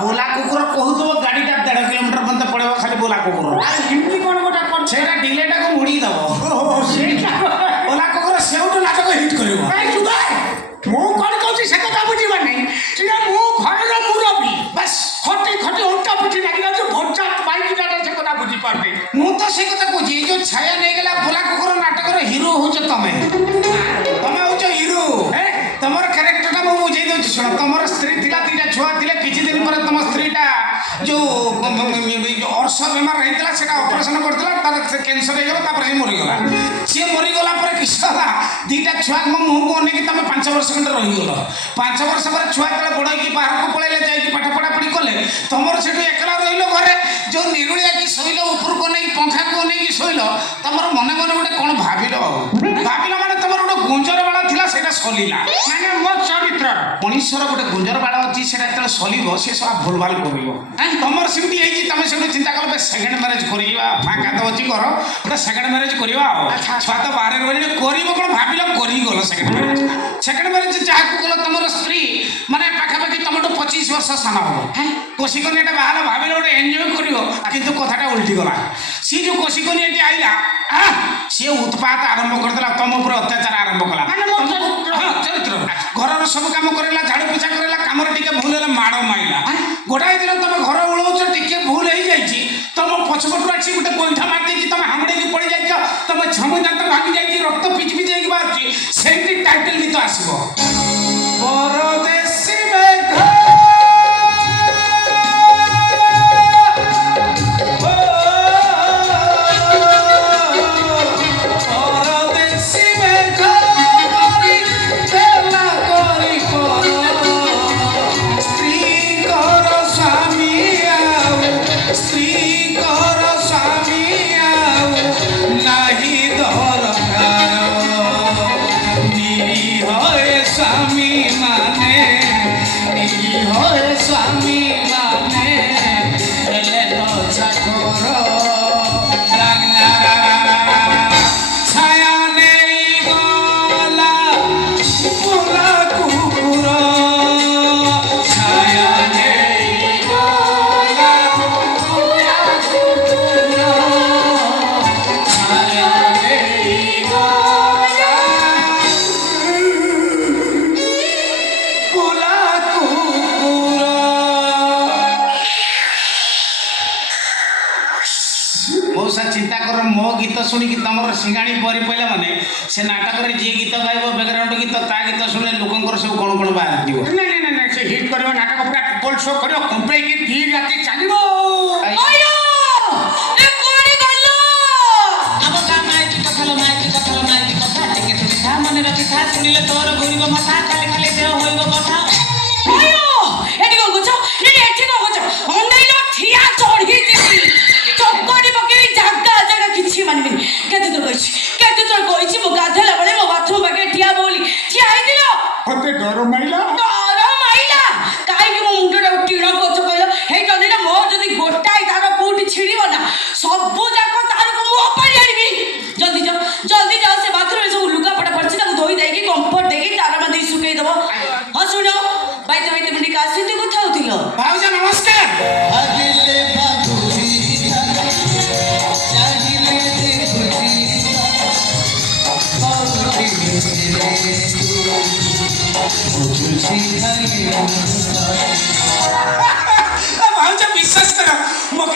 बोला कुकुर कहूथबो गाड़ीटा 1.5 किलोमीटर पर्यंत पड़ेबो खाली बोला कुकुर हिंदी कोन गोटा कोन सेटा डिलेटा को मुड़ी दबो ओहो सेटा बोला कुकुर सेउटो नाटक हिट करिवो ए सुबे मु कोन कहूची से कथा बुझिबा नै सिना मु घरर मुरबी बस खटी खटी उल्टा पिठी लागि जो भोटा बाइक डाटा से कथा बुझि पारबे मु तो से कथा कोजी जो छाया नै गेला बोला कुकुर नाटक रो हीरो होछ तमे होछ हीरो तमर कैरेक्टरटा मु बुझै दउ सुन तमर स्त्री थिला तीटा छुआ थिले किछि दिन पर तम स्त्रीटा जो अर्श बेमार रहितला सेटा ऑपरेशन करतला तार से कैंसर हे गेला तापर मरि गेला से मरि गेला पर किसला दीटा छुआ मो मुह को ने कि तमे 5 वर्ष खंड रहि गेलो 5 वर्ष पर छुआ तले बड़ की बाहर को पळेले जाई कि पाठ पढा पढी कले तमर सेटु एकला रहिलो घरे जो निरुळिया की सोइलो ऊपर को नै पंखा को नै कि सोइलो तमर मने मने गोटे कोन भाबिलो माने तमर गोटे गुंजर बाला थिला सेटा सलीला माने मो चरित्र मनीषर गोटे गुंजर बाला अछि सेटा तले सलीबो से सब भूलभाल करिवो तमर सिमटी हेई तमे सेटु चिंता करबे सेकंड मैरिज करिवा फाका तो अछि कर गोटे सेकंड मैरिज करिवा अच्छा छुआ तो बाहर रहि करिवो कोन भाबिलो करि गलो सेकंड मैरिज चाहू गलो तमर स्त्री माने पाखा पाखी तमटो 25 वर्ष साना हो कोशिकनी एटा बाहर भाबिलो गोटे एन्जॉय करिवो किंतु कथाटा उल्टी गला सी जो कोशिकनी एटी आइला सी उत्पात आरंभ करदेला तम ऊपर अत्याचार आरंभ कला माने मो चरित्र घरर सब काम करेला झाड़ू पोछा करेला कामर टिके भूल हेला माड़ माइला गोटाए दिन तमे घर उळौछ टिके भूल हे जाईची तम पछपटु आछि गुटे गोंठा मार देछि तमे हांगडे की पड़ी जाइछ तमे छम दांत भांगी जाइछि रक्त पिच पिच जाइकी बाहरछि सेंटी टाइटल गीत आसीबो परदेसी मेघ चिंता कर मो गीत शुणिक तुम सिंगाणी परी पड़ा माने से नाटक रे जी गीत गाइब बैकग्राउंड गीत ता गीत शुणे लोकंकर सब कोन कोन बाहर दियो नहीं से हिट करियो नाटक पूरा गोल शो करियो कंप्लीट की 3 रात चलिबो आयो ए कोणी गल्लो अब का माइती कथा टिके था मने रखि था सुनिले तोर घुरिबो माथा खाली खाली देह होइबो कथा आयो एटी को गुछ एटी को गुछ अंदैलो ठिया चढ़ी दिबी चक्करी पके जागा जागा किछि मानबी केते तो कहिछि मो गाधला बळे मो बाथरूम पके ठिया बोली ठिया आइदिलो होते डर माइला काई कि मो मुंडटा टीण कोछ कहलो हे जदी ना मो जदी गोटाई तार कोठी छिड़ीबो ना सब जाको तार को मो पारी आनिबी जल्दी जाओ से बाथरूम में सब लुगा पटा पड़छि ताको धोई देकी कंफर्ट देकी तार मध्ये सुकेई दबो हां सुनो बाइते मुंडी का सिद्धि कोथा होतिलो भाऊजा नमस्कार अगिले बाबूजी चाहिए देखुजी और तुझी खाइए